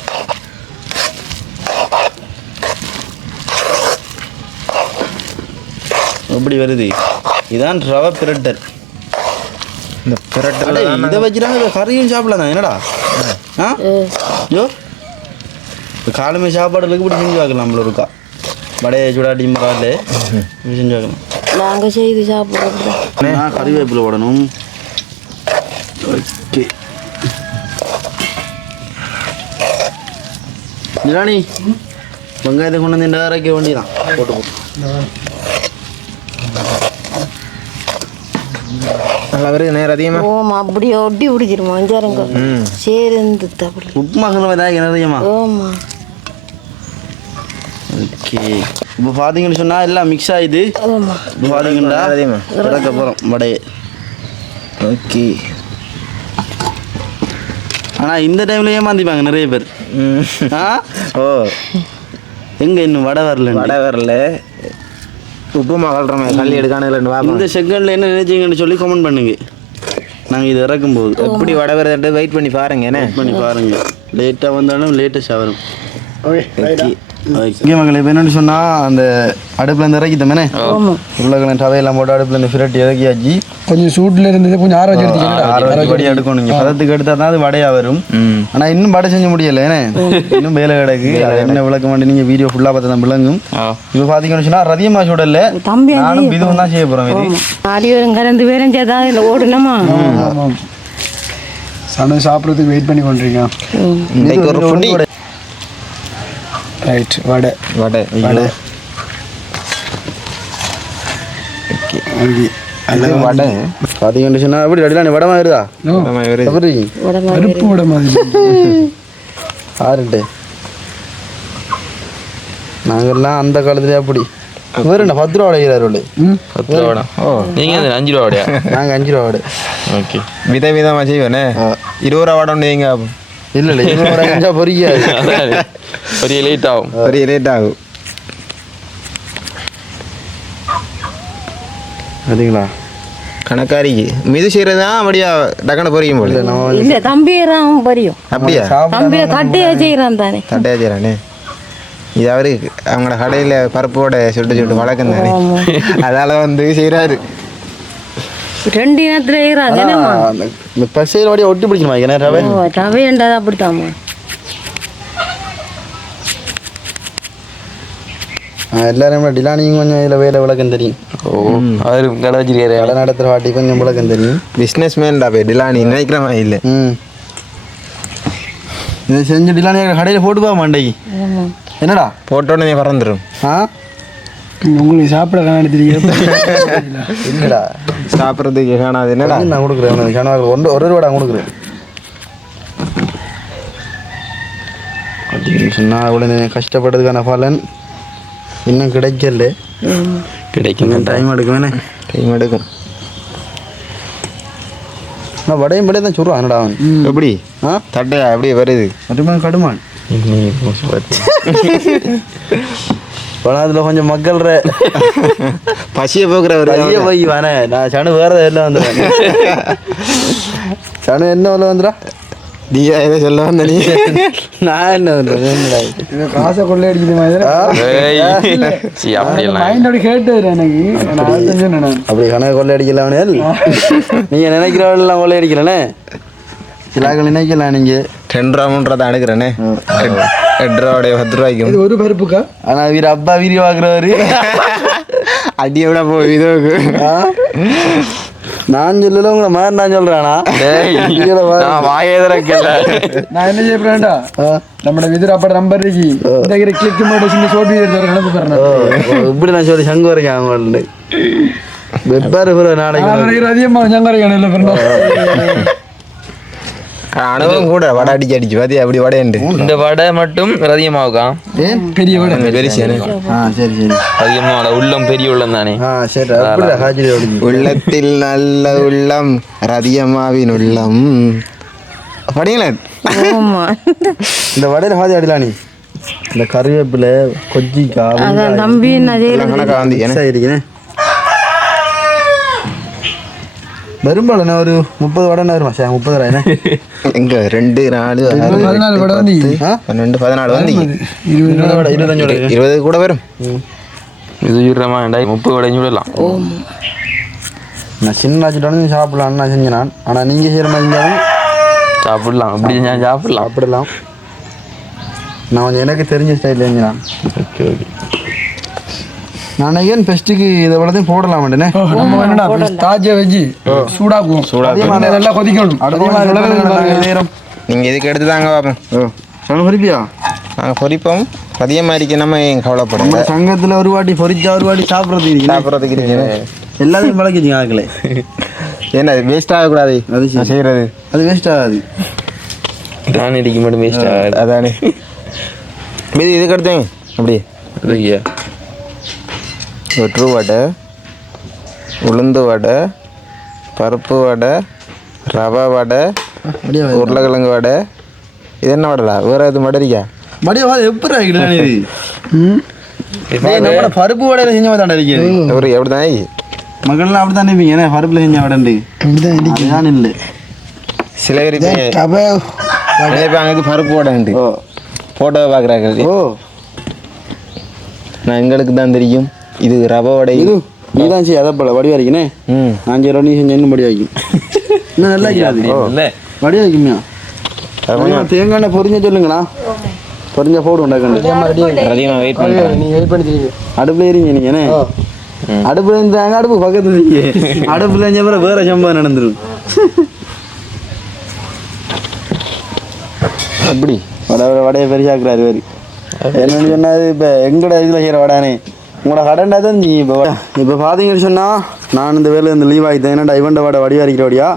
எப்படி வருது இதான் ரவை பிரட்டர் இந்த பிரட்டல் இதை வச்சுட்டாங்க கறியும் சாப்பிடலாம் தான் என்னடா யோ இப்போ காலமே சாப்பாடுகளுக்கு இப்படி செஞ்சு பார்க்கலாம் நம்மள இருக்கா வடையை சுடாட்டி மராலே செஞ்சு பார்க்கலாம் நாங்கள் செய்து சாப்பிட்றோம் கறிவேப்பிலை போடணும் ஓகே நிராணி வெங்காயத்தை கொண்டு வந்து அரைக்க வேண்டியதான் போட்டு நல்லா வருது நேரம் அதிகமாக ஓமா அப்படியே ஒட்டி பிடிச்சிருமா அஞ்சாருங்க சேர்ந்து அப்படி உப்புமா சொல்லுவதா நிறையமா ஓமா ஓகே இப்போ பார்த்தீங்கன்னு சொன்னால் எல்லாம் மிக்ஸ் ஆகிது இப்போ பார்த்தீங்கன்னா இறக்க போகிறோம் வடையை ஓகே ஆனால் இந்த டைமில் ஏமாந்திப்பாங்க நிறைய பேர் ஓ எங்கே இன்னும் வடை வரல உப்புமா கல்றோமே கல்லி எடுக்கானு இந்த செகண்டில் என்ன நினைச்சீங்கன்னு சொல்லி கமெண்ட் பண்ணுங்க நாங்கள் இது இறக்கும்போது எப்படி வடை வரது வெயிட் பண்ணி பாருங்க என்ன பண்ணி பாருங்க லேட்டாக வந்தாலும் லேட்டஸ்ட் வரும் ஓகே ஓகே மகளே இப்போ என்னென்னு சொன்னால் அந்த அடுப்பில் இருந்து இறக்கி தமேனே உருளைக்கிழங்கு டவையெல்லாம் போட்டு அடுப்பில் இருந்து ஃபிரட்டி இறக்கியாச்சு கொஞ்சம் சூட்டில் இருந்தது கொஞ்சம் ஆரோக்கிய வடி எடுக்கணும் நீங்கள் பதத்துக்கு எடுத்தால் தான் அது வடையாக வரும் ஆனால் இன்னும் வடை செஞ்ச முடியலை ஏன்னா இன்னும் வேலை கிடக்கு என்ன விளக்க மாட்டேன் நீங்கள் வீடியோ ஃபுல்லாக பார்த்து தான் விளங்கும் இப்போ பார்த்தீங்கன்னு சொன்னால் ரதியமா சூடல நானும் இதுவும் தான் செய்ய போகிறோம் இது அடியோருங்க 2 பேரும் சேர்த்தா இல்லை ஓடணுமா சனம் சாப்பிட்றதுக்கு வெயிட் பண்ணி கொண்டிருக்கேன் இன்னைக்கு ஒரு ஃபுட்டி ரைட் வடை வடை அது வடை பார்த்தீங்கன்னு சொன்னால் எப்படி அடிலாம் வடை வருதா எப்படி பருப்பு வடை மாதிரி ஆறுட்டு நாங்கள்லாம் அந்த காலத்துலேயே அப்படி வேறு என்ன 10 ரூபா வடைகிறாரு 10 ரூபா ஓ நீங்கள் 5 ரூபா வடையா நாங்கள் 5 ரூபா வடை ஓகே விதவிதமாக செய்வேனே 20 ரூபா வடை ஒன்று எங்க இல்லை இல்லை 20 ரூபா செஞ்சா பொறிக்காது பெரிய லேட் ஆகும் பெரிய லேட் ஆகும் அதுங்களா கணக்காரிக்கு மீது செய்கிறது தான் அப்படியா டக்குன்னு பொரிக்கும் போல இல்ல தம்பியெல்லாம் பரியும் அப்படியா தம்பிய தட்டையா செய்யறான் தானே தட்டையா செய்கிறானே இது அவரு அவங்களோட கடையில் பருப்போட சுட்டு வழக்கம் தானே அதால வந்து செய்கிறாரு 2 இனத்துல செய்யறாங்க இந்த பசையில் வடியை ஒட்டி பிடிக்கணுமா என்ன ரவை ரவையண்டா அப்படித்தாமா எல்லாரும் டிலானியும் கொஞ்சம் இதில் வேலை விளக்கம் தெரியும் ஓ அவர் கடை வச்சிருக்காரு கடை நடத்துகிற வாட்டி கொஞ்சம் விளக்கம் தெரியும் பிஸ்னஸ் மேன்டா போய் டிலானி நினைக்கிற மாதிரி இல்லை இதை செஞ்சு டிலானி கடையில் போட்டு போக மாட்டேங்கி என்னடா போட்டோன்னே பறந்துடும் ஆ உங்களுக்கு சாப்பிட காண தெரியும் இல்லைடா சாப்பிட்றதுக்கு காணாது என்னடா நான் கொடுக்குறேன் கனவாக ஒரு ரூபா நான் கொடுக்குறேன் அப்படின்னு சொன்னால் அவ்வளோ கஷ்டப்பட்டதுக்கான பலன் இன்னும் கிடைக்கல கிடைக்கும் டைம் எடுக்குவேனே டைம் எடுக்கும் நான் வடையும் படையே தான் சொல்லுவான் என்னடா அவன் எப்படி ஆ தட்டையா எப்படி வருது மட்டுமே கடுமான் பணத்தில் கொஞ்சம் மக்கள் பசியை போக்குற ஒரு ஐயோ போய் வானே நான் சனு வேற எல்லாம் வந்துடுறேன் சனு என்ன உள்ள வந்துடா நீயா எதை சொல்ல வந்த நீ நான் என்ன வந்துடுறேன் காசை கொள்ளை அடிக்குது அப்படியெல்லாம் மைண்டோட கேட்டாரு எனக்கு நான் சொன்னேன் அப்படி கணக்கு கொள்ளை அடிக்கலாமே நீங்கள் நினைக்கிறவெல்லாம் கொள்ளை அடிக்கலண்ணே சிலாக்கள் நினைக்கலாம் நீங்கள் 2 ரூபா 3 ரூபா அனுக்கிறேனே 8 ரூபாவுடைய 10 ரூபாய்க்கும் இது ஒரு பருப்புக்கா ஆனால் வீர அப்பா வீரிய பார்க்குறவரு அடி எவ்வளோ போய் இதுவுக்கு நான் சொல்லல உங்களை மாதிரி நான் சொல்கிறேண்ணா வாயே திறக்கல நான் என்ன செய்யப்படா நம்ம எதிராப்பட நம்பர் இருக்கு இந்த கிளிக் மட்டும் சின்ன சோட்டு கணக்கு போறேன் இப்படி நான் சொல்லி சங்கு வரைக்கும் அவங்கள்ட்ட வெப்பாரு நாளைக்கு அதிகமாக சங்கரைக்கான இல்லை பிறந்தா அனுபவம் கூட வடை அடிச்சு பாத்தி அப்படி வடையண்டு இந்த வடை மட்டும் அதிகமாகுக்கா பெரிய வடை பெரிய சரி சரி அதிகமாக உள்ளம் பெரிய உள்ளம் தானே சரி அப்படி ஹாஜரி உள்ளத்தில் நல்ல உள்ளம் ரதியம்மாவின் உள்ளம் படிங்களா ஆமா இந்த வடையில் ஹாஜி அடிலாம் நீ இந்த கருவேப்பிலை கொஜ்ஜிக்காய் அதான் தம்பி நான் செய்யறேன் கணக்கா வந்து இருக்கேன் பெரும்பாலும் ஒரு 30 வடை வருமா சார் 30 ரூபாய்ண்ணே எங்க 2 4 14 வடை வந்து 12 14 வந்து 20 வடை 25 வடை 20 கூட வரும் இது சொல்கிறமா 30 வடையும் சொல்லலாம் நான் சின்ன வச்சுட்டோன்னு சாப்பிடலான்னு நான் செஞ்சேன் நான் ஆனால் நீங்கள் செய்கிற மாதிரி செஞ்சாலும் சாப்பிடலாம் அப்படி செஞ்சா சாப்பிடலாம் சாப்பிடலாம் நான் கொஞ்சம் எனக்கு தெரிஞ்ச ஸ்டைலில் செஞ்சேன் ஓகே ஓகே நான் ஏன் பெஸ்ட்டுக்கு இதை வளர்த்தையும் போடலாம் மாட்டேனே நம்ம என்னடா தாஜா வெஜ்ஜி சூடாக்குவோம் நல்லா கொதிக்கணும் நேரம் நீங்கள் இதுக்கு எடுத்து தாங்க பார்ப்போம் சொன்ன பொறிப்பியா நாங்கள் பொரிப்போம் அதிகமாக இருக்க நம்ம கவலைப்படும் நம்ம சங்கத்தில் ஒரு வாட்டி பொறிச்சா ஒரு வாட்டி சாப்பிட்றதுக்கு சாப்பிட்றதுக்கு எல்லாத்தையும் பழக்கிச்சிங்க ஆக்கலை ஏன்னா வேஸ்ட் ஆகக்கூடாது அது சரி. செய்கிறது அது வேஸ்ட் ஆகாது நான் இடிக்க மட்டும் வேஸ்ட் ஆகாது அதானே மீதி இதுக்கு எடுத்தேங்க அப்படியே ஐயா வெற்று வடை உளுந்து வடை பருப்பு வடை ரவை வடை உருளைக்கிழங்கு வடை இது என்ன வடைடா வேறு எதுவும் வடை இருக்கா மடியா எப்படி ஆகிக்கலாம் இது நம்ம பருப்பு வடையில் செஞ்ச மாதிரி தானே இருக்குது ஒரு எப்படி தான் மக்கள்லாம் அப்படி தானே இருப்பீங்க ஏன்னா பருப்பில் செஞ்ச வடைண்டு அதுதான் இல்லை சில பேர் அங்கே பருப்பு வடை உண்டு ஃபோட்டோவை பார்க்குறாங்க ஓ நான் எங்களுக்கு தான் தெரியும் இது ரவை வடை இது நீ தான் செய்ய அதை போல வடி வரைக்குனே நான் செய்யறோம் நீ செஞ்ச இன்னும் வடி வைக்கும் இன்னும் நல்லா இருக்காது வடி வைக்குமியா தேங்காய் எண்ணெய் பொரிஞ்ச சொல்லுங்களா பொரிஞ்ச போடு உண்டாக்கண்டு அதிகமாக வெயிட் பண்ணுறேன் நீ வெயிட் பண்ணி அடுப்புல இருங்க நீங்கண்ணே அடுப்புல இருந்தாங்க அடுப்பு பக்கத்துல இருக்கீங்க அடுப்புல இருந்த அப்புறம் வேற சம்பவம் நடந்துடும் அப்படி வடையை பெருசாக்குறாரு வேறு என்னன்னு சொன்னால் இப்போ எங்கட இதில் செய்கிற வடானே உங்களோட கடைண்டா தான் நீ இப்போ பார்த்தீங்கன்னு சொன்னால் நான் இந்த வேலை இந்த லீவ் ஆகிட்டேன் ஏன்னா இவன்ட வடை வடிவா இருக்கிற வடியா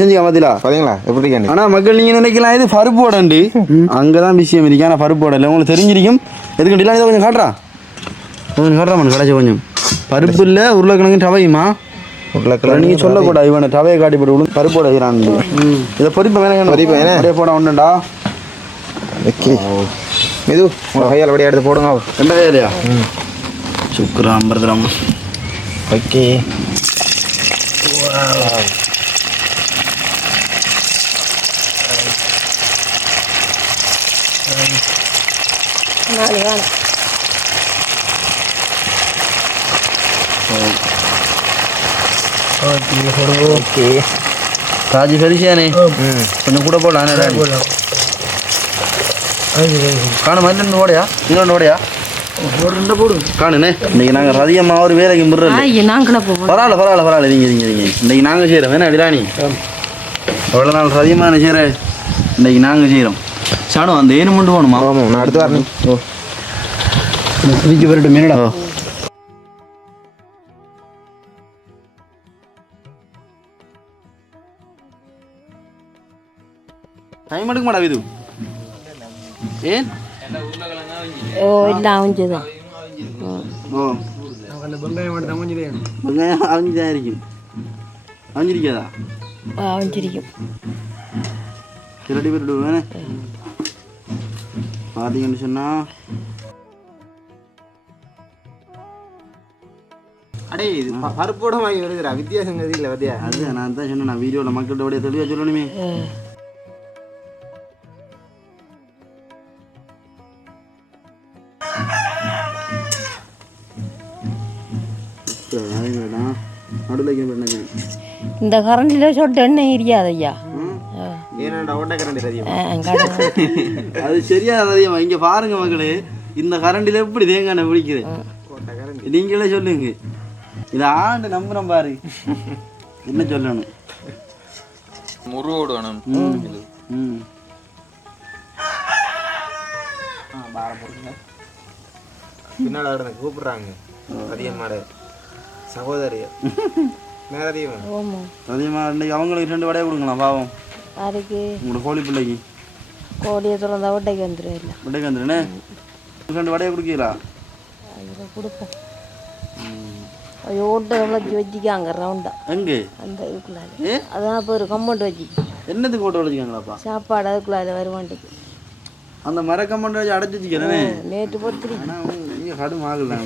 செஞ்சுக்க பார்த்தீங்களா பார்த்தீங்களா எப்படி கேண்டி? ஆனால் மக்கள் நீங்கள் நினைக்கலாம் இது பருப்பு வடண்டு அங்கே தான் விஷயம் இருக்கு ஆனால் பருப்பு வடை இல்லை உங்களுக்கு தெரிஞ்சிருக்கும் எதுக்கு இதை கொஞ்சம் காட்டுறா மண்ணு கடைசி கொஞ்சம் பருப்பு இல்லை உருளைக்கிழங்கு டவையுமா உருளைக்கிழங்கு நீங்கள் சொல்லக்கூடாது இவனை டவையை காட்டி போட்டு விடும் பருப்பு வடை செய்கிறான் இதை பொரிப்பை வேணும் அப்படியே போட ஒன்றுண்டா ஓகே இது உங்கள் கையால் அப்படியே எடுத்து போடுங்க. ரெண்டு கையிலையா சுக்குராம் பரதுராம் ஓகே ஓகே ராஜி பெருசியானே கொஞ்சம் கூட போடலாம் காணும் மருந்து ஓடையா இது ஒன்று ஓடையா ஒரு ரெண்டு போடு காணுண்ணே இன்னைக்கு நாங்கள் ரதியமாக ஒரு வேலைக்கு முடுறோம் பரவாயில்ல நீங்கள் இன்னைக்கு நாங்கள் செய்கிறோம் வேணா அடிராணி எவ்வளோ நாள் ரதியமாக செய்கிற இன்னைக்கு நாங்கள் செய்கிறோம் சாணம் அந்த ஏனு மட்டும் போகணுமா ஆமாம் நான் அடுத்து வரணும். ஓ பிரிக்க போயிட்டு மீனடா டைம் எடுக்க மாட்டா இது ஏன் ஓ இல்லை அவஞ்சுதான் ஓ அந்த வெங்காயம் மட்டும் அமைஞ்சிடே வெங்காயம் அவஞ்சுதான் இருக்கும் அவஞ்சிருக்காதா அவஞ்சிருக்கும் கிரடி பேர் வேணே பார்த்தீங்கன்னு சொன்னால் அடே இது பருப்போட வாங்கி வருதுடா வித்தியாசங்கிறது இல்லை வத்தியா? அது நான் தான் சொன்னேன் நான் வீடியோவில் மக்கள்கிட்ட அப்படியே தெளிவாக சொல்லணுமே நடுவில் இந்த கரண்டில் சொட்டு எண்ணெய் எரியாது ஐயா. ஏன்னா ஓட்டக்கரண்டி ரதியம் அது சரியா ரதியமா இங்கே பாருங்க மக்களே இந்த கரண்டில் எப்படி தேங்காய் எண்ணெய் பிடிக்குது நீங்களே சொல்லுங்க இதை ஆண்டு நம்புறோம் பாரு என்ன சொல்லணும் முருவோடு வேணும். ம் பின்னாடி கூப்பிடுறாங்க ரதியம்மாட சகோதரிய நேரதியம் ரதியமா இன்னைக்கு அவங்களுக்கு 2 வடையை கொடுங்களா பாவம் அதுக்கு உங்களோட கோழி பிள்ளைக்கு கோழியை திறந்தா ஒட்டைக்கு வந்துடும் இல்லை வடைக்கு வந்துடுனே 2 வடையை கொடுக்கீங்களா அதில் கொடுப்போம். அது ஓட்டை விளச்சி வச்சுக்காங்க ரவுண்டா எங்கே அந்த இதுக்குள்ளால அதான் இப்போ ஒரு கம்பௌண்ட் வச்சு என்னத்துக்கு ஓட்ட வச்சுக்காங்களாப்பா சாப்பாடு அதுக்குள்ளால வருவாண்டுக்கு அந்த மரக்கம்பௌண்ட் வச்சு அடைச்சி வச்சுக்கிறேனே நேற்று பொறுத்து ஆனால் இங்கே கடும் ஆகல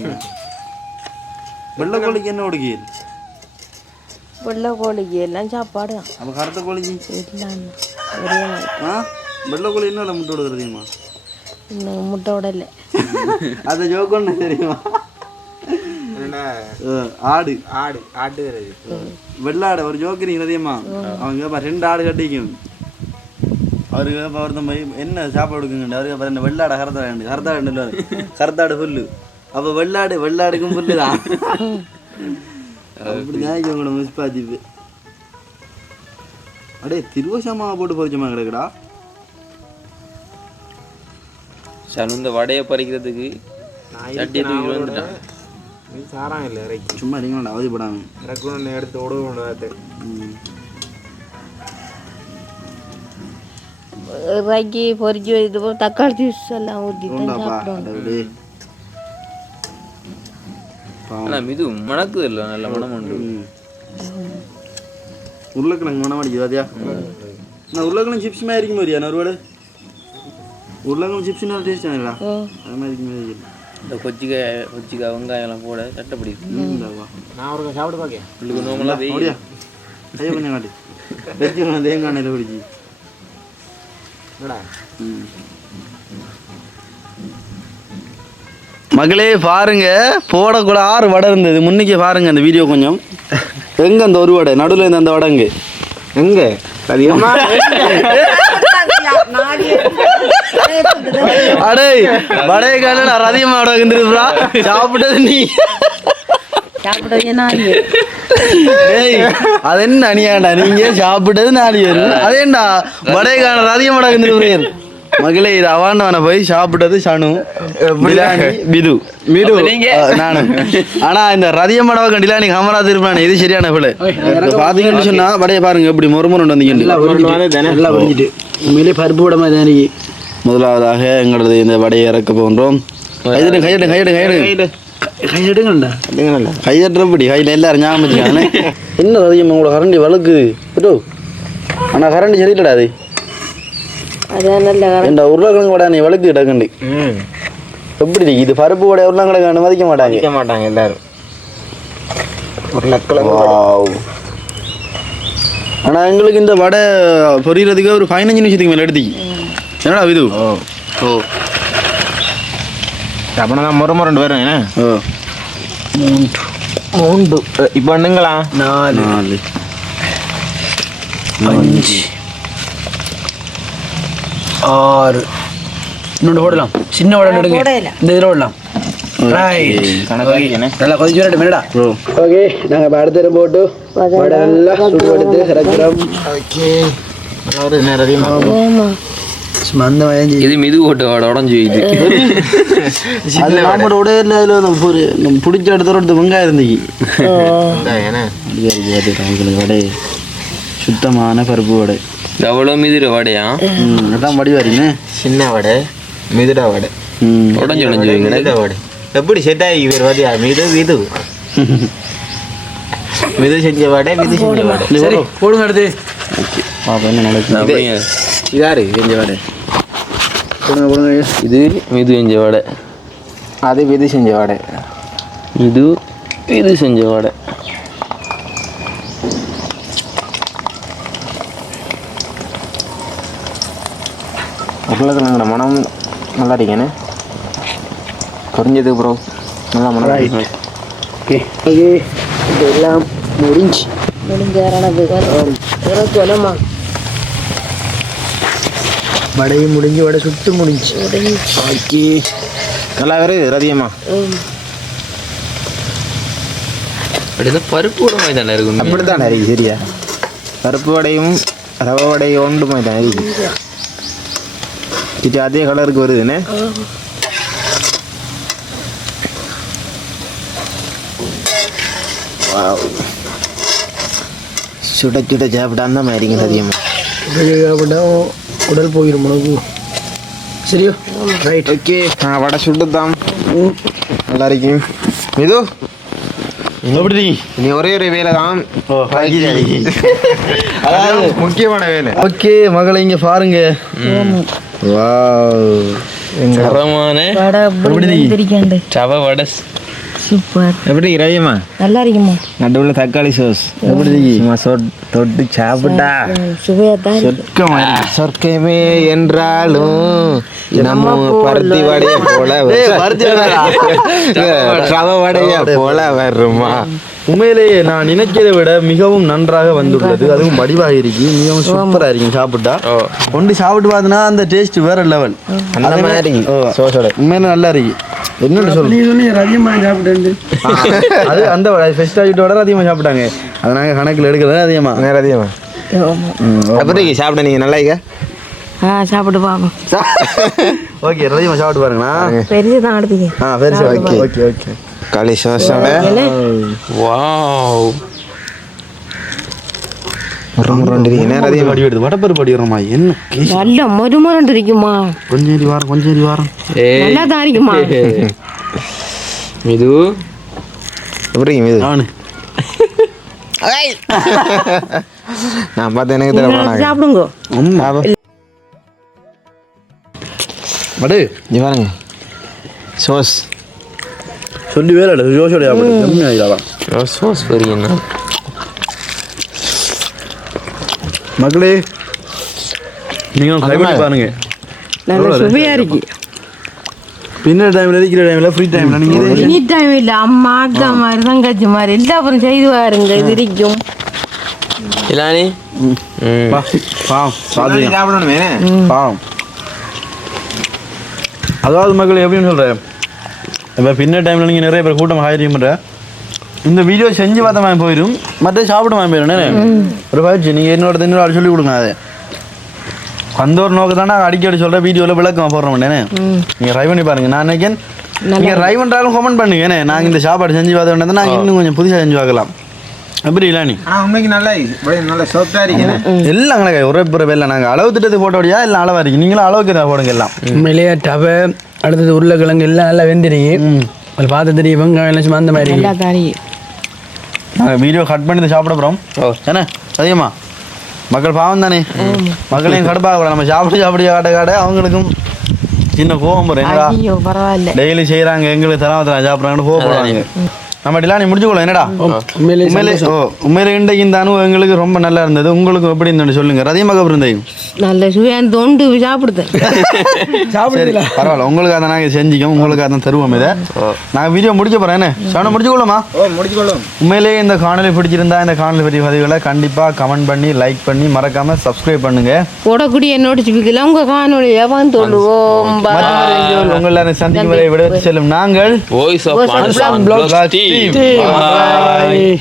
வெள்ளை கோழிக்கு என்ன கொடுக்கீர் வெள்ளை கோழிக்கு எல்லாம் சாப்பாடு தான் அப்போ கருத்த கோழிக்கு இல்லாம ஒரே மாதிரி ஆ வெள்ளை கோழி என்ன இல்லை முட்டை விடுறது தெரியுமா இன்னும் முட்டை விடலை அதை ஜோக்கொன்னு தெரியுமா ஆடு ஆடு ஆட்டு வருது வெள்ளாடு ஒரு ஜோக்கிறீங்க தெரியுமா அவங்க 2 ஆடு கட்டிக்கும் அவருக்கு ஒருத்தன் போய் என்ன சாப்பாடு கொடுக்குங்க அவருக்கு அப்புறம் என்ன வெள்ளாடை கருத்தாடு கருத்தாடு புல்லு அப்போ வெள்ளாடுக்கும் புல்லு தான் அப்படி தான் உங்களோட மிஸ் பாதிப்பு அடே திருவசமாக போட்டு பொறிச்சமா கிடக்குடா சனு இந்த வடையை பறிக்கிறதுக்கு சட்டியை தூக்கி வந்துட்டான். சாராங்க இல்லை இறக்கி சும்மா இருங்களா அவதிப்படாமல் இறக்கணும்னு எடுத்து விடுவோம். இறக்கி பொரிச்சு இது தக்காளி ஜூஸ் எல்லாம் ஊற்றி தான் சாப்பிடுவோம். ஆனால் இது மணக்குது இல்லை நல்ல மனம் உண்டு. உருளைக்கிழங்கு மனம் அடிக்குது அதையா நான் உருளைக்கிழங்கு சிப்ஸ் மாதிரி இருக்கும் மாதிரியா நான் ஒருவேளை உருளைக்கிழங்கு சிப்ஸ் நல்லா டேஸ்ட் ஆகிடா அது மாதிரி இருக்கும் மாதிரி இந்த கொச்சிக்காய் வெங்காயம்லாம் போட சட்டப்படி நான் ஒரு சாப்பிட்டு பார்க்கேன் உங்களுக்கு நோமெல்லாம் வெயில் அப்படியா ஐயோ கொஞ்சம் காட்டு வெஜ்ஜு தேங்காய் எண்ணெயில் பிடிச்சி மகளே பாருங்க போடக்கூட 6 வடை இருந்தது முன்னைக்கே பாருங்க அந்த வீடியோ கொஞ்சம் எங்க அந்த ஒரு வடை நடுவில் இருந்த அந்த வடைங்க எங்க அதிகமா அடே வடையை கால நான் அதிகமாக வடை வந்துருக்குறா சாப்பிட்டது நீ ஏய் அது என்ன அணியாண்டா நீங்க சாப்பிட்டது 4 பேர் அதேண்டா வடையை கால அதிகமாக வடை வந்துருக்குறீர் மகளே இது அவாண்டவனை போய் சாப்பிட்டது சனு டிலானி பிது நானும் ஆனா இந்த ரதியம் மடவை டிலானி காமராஜ் இருப்பானே இது சரியான பிள்ளை பாத்தீங்கன்னு சொன்னா வடைய பாருங்க எப்படி மொறுமொரு வந்துக்கிட்டு உண்மையிலே பருப்பு விட மாதிரி தான் முதலாவதாக எங்களது இந்த வடையை இறக்க போன்றோம் கையற்றபடி கையில் எல்லாரும் ஞாபகம் வச்சுக்காங்க என்ன ரதியம் உங்களோட கரண்டி வளர்க்குது விட்டோ ஆனா கரண்டி சரியில்லடா அது அதான் நல்ல இந்த உருளைக்கிழங்கு வடை நீ வளர்க்கு கிடக்குண்டு எப்படி இது பருப்பு வடை உருளைக்கிழங்கு மதிக்க மாட்டாங்க எல்லாரும் உருளைக்கிழங்கு ஆனா எங்களுக்கு இந்த வடை பொரியறதுக்கு ஒரு 15 நிமிஷத்துக்கு மேல எடுத்துக்கி என்னடா இது ஓ அப்பனா முறை வரும் என்ன 3 இப்போ பண்ணுங்களா 4 5 6 இன்னொன்று போடலாம் சின்ன வடை எடுங்க இந்த இதில் போடலாம் நல்லா கொதிச்சு வரட்டும் மேடா ஓகே நாங்கள் இப்போ அடுத்த போட்டு வடை நல்லா சுடு எடுத்து இறக்குறோம் ஓகே நேரம் சும்மா அந்த வயஞ்சி இது மிது ஓட்டு வாட உடஞ்சி இது அது நம்மளோட உடையில அதில் பிடிச்ச இடத்துல வெங்காயம் இருந்துச்சு வடை சுத்தமான பருப்பு வடை எவ்வளோ மிதுற வடையா அதான் வடி வரீங்க சின்ன வடை மிதுடா வடை உடஞ்சி வைங்க வடை எப்படி செட் ஆகி இவர் வரையா மிது மிது செஞ்ச வடை மிது செஞ்ச வடை சரி போடுங்க அடுத்து பாப்பா என்ன நடக்குது இதாரு செஞ்ச வடை போடுங்க இது மிது செஞ்ச வடை அது மிது செஞ்ச வடை இது செஞ்ச வடை உருளைக்கிழங்குற மனம் நல்லா இருக்கேனே குறைஞ்சது ப்ரோ நல்லா மனம் ஓகே ஓகே இதெல்லாம் முடிஞ்சு சொல்லமா வடையும் முடிஞ்சு வடை சுட்டு முடிஞ்சு ஓகே நல்லா வருது ரதியம்மா அப்படிதான் பருப்பு விட மாதிரி தானே இருக்கும் அப்படி தானே இருக்கு சரியா பருப்பு வடையும் ரவை வடையும் ஒன்று மாதிரி தானே இருக்கு இது அதே கலருக்கு வருதுண்ணே சுட சுட சாப்பிட்டா அந்த மாதிரிங்க சதியம்மா அப்படின்னா உடல் போயிடும் உனக்கு சரியோ ரைட் ஓகே வடை சுட்டுதான் நல்லா இருக்கும் இது எப்படி நீ ஒரே ஒரு வேலை தான் அதாவது முக்கியமான வேலை ஓகே மகளை இங்க பாருங்க வாவ் தரமான ரவை வடை சூப்பர் எப்படி ரவியம்மா நல்லா இருக்குமா நடுவில் தக்காளி சோஸ் எப்படி சும்மா தொட்டு சாப்பிட்டா சுவையா தான் சொர்க்கமே என்றாலும் நம்ம பருத்தி வடைய போல ரவை வடைய போல வருமா உண்மையிலேயே நான் நினைக்கிறதை விட மிகவும் நன்றாக வந்துள்ளது அதுவும் வடிவாக இருக்கு மிகவும் சூப்பரா இருக்கும் சாப்பிட்டா ஒன்று சாப்பிட்டு பார்த்தனா அந்த டேஸ்ட் வேற லெவல் அந்த மாதிரி சோஸோட உண்மையில நல்லா இருக்கு என்னன்னு சொல்லு அதிகமாக சாப்பிட்டு அது அந்த ஃபெஸ்ட் ஆகிட்டோட அதிகமாக சாப்பிட்டாங்க அதை நாங்கள் கணக்கில் எடுக்கிறது அதிகமாக நேரம் அதிகமா அப்படி சாப்பிட நீங்க நல்லா சாப்பிட்டு பார்ப்போம் ஓகே அதிகமாக சாப்பிட்டு பாருங்களா பெரிய தான் அடுத்தீங்க பெருசு ஓகே ஓகே ஓகே களி சோஸோட வாவ் நேரம் அதிகமா வடி எடுத்து வடப்பருப்பு அடிக்கிறோமா என்ன நல்ல மொறுமொரண்டு இருக்குமா கொஞ்சம் வாரம் நல்லா தான் இருக்குமா மிது எப்படி இது அவனு நான் பார்த்து எனக்கு தெரியல சாப்பிடுங்க வடு இங்க பாருங்க சோஸ் சொல்லி வேலை இல்லை ஜோஷோட கம்மியாகிடலாம் சோஸ் பெரியண்ணா மக்களே நீங்கள் ட்ரை பண்ணி பாருங்க நல்ல சுவையா இருக்கு பின்னர் டைமில் இருக்கிற டைமில் ஃப்ரீ டைமில் நீங்கள் எனி டைம் இல்லை அம்மா அக்கா மாதிரி தங்கச்சி மாதிரி எல்லாரும் செய்து பாருங்க இது இருக்கும் இலானி பாவம் சாப்பிடணுமே பாவம் அதாவது மக்கள் எப்படின்னு சொல்கிறேன் இப்போ பின்னர் டைமில் நீங்கள் நிறைய பேர் கூட்டம் ஹாயரிங் பண்ணுற இந்த வீடியோ செஞ்சு பார்த்த மாதிரி போயிடும் மற்ற சாப்பிட மாதிரி போயிடும் ஒரு பயிற்சி நீங்கள் இன்னொரு ஆள் சொல்லி கொடுங்க அதை அந்த ஒரு நோக்கு தானே அடிக்கடி சொல்ற வீடியோவில் விளக்கம் போடுறோம் நீங்கள் ட்ரை பண்ணி பாருங்க. நான் நினைக்கிறேன் நீங்கள் ட்ரை பண்ணுறாலும் கமெண்ட் பண்ணுங்க. நாங்கள் இந்த சாப்பாடு செஞ்சு பார்த்தோம்னா நாங்கள் இன்னும் கொஞ்சம் புதுசாக செஞ்சு பார்க்கலாம். எப்படி இல்லை நீ உண்மைக்கு நல்லா சாஃப்டாக இருக்கேன். எல்லாம் கணக்கு ஒரே பிறப்பு இல்லை. நாங்கள் அளவு திட்டத்துக்கு போட்ட வழியா எல்லாம் அளவாக இருக்கு. நீங்களும் அளவுக்கு தான் போடுங்க எல்லாம். உண்மையிலேயே டவை அடுத்தது உருளைக்கிழங்கு எல்லாம் நல்லா வெந்திருக்கு. அது பார்த்து தெரியும் வெங்காயம் சும்மா அந்த மாதிரி நாங்கள் வீடியோ கட் பண்ணி சாப்பிட போகிறோம். ஏன்னா அதிகமா மக்கள் பாவம் தானே, மக்களையும் கடுப்பாக கூட நம்ம சாப்பிட காட்ட அவங்களுக்கும் சின்ன கோபம் வரும். டெய்லி செய்கிறாங்க எங்களுக்கு தராமத்தில் சாப்பிட்றாங்கன்னு கோவப்படுறாங்க. நம்ம டிலானி முடிச்சுக்கொள்ள என்னடா உண்மையிலே இன்றைக்கு இந்த அனுபவம் எங்களுக்கு ரொம்ப நல்லா இருந்தது. உங்களுக்கு எப்படி இருந்தது சொல்லுங்க. அதிகமாக இருந்தேன் நல்ல சுவையான தோண்டு சாப்பிடுதேன். பரவாயில்ல, உங்களுக்கு அதை நாங்கள் செஞ்சுக்கோம், உங்களுக்கு அதை தருவோம். இதை நாங்கள் வீடியோ முடிக்க போகிறேன். என்ன சவனை முடிச்சுக்கொள்ளுமா? முடிச்சுக்கொள்ளும். உண்மையிலேயே இந்த காணொலி பிடிச்சிருந்தா இந்த காணொலி பற்றி பதிவுகளை கண்டிப்பாக கமெண்ட் பண்ணி லைக் பண்ணி மறக்காம சப்ஸ்கிரைப் பண்ணுங்க. போடக்கூடிய நோட்டிஃபிகேஷன் உங்க காணொலியை வந்து சொல்லுவோம். உங்களை சந்திக்கும் வரை விட செல்லும் நாங்கள் வாய்ஸ் ஆஃப் Bye.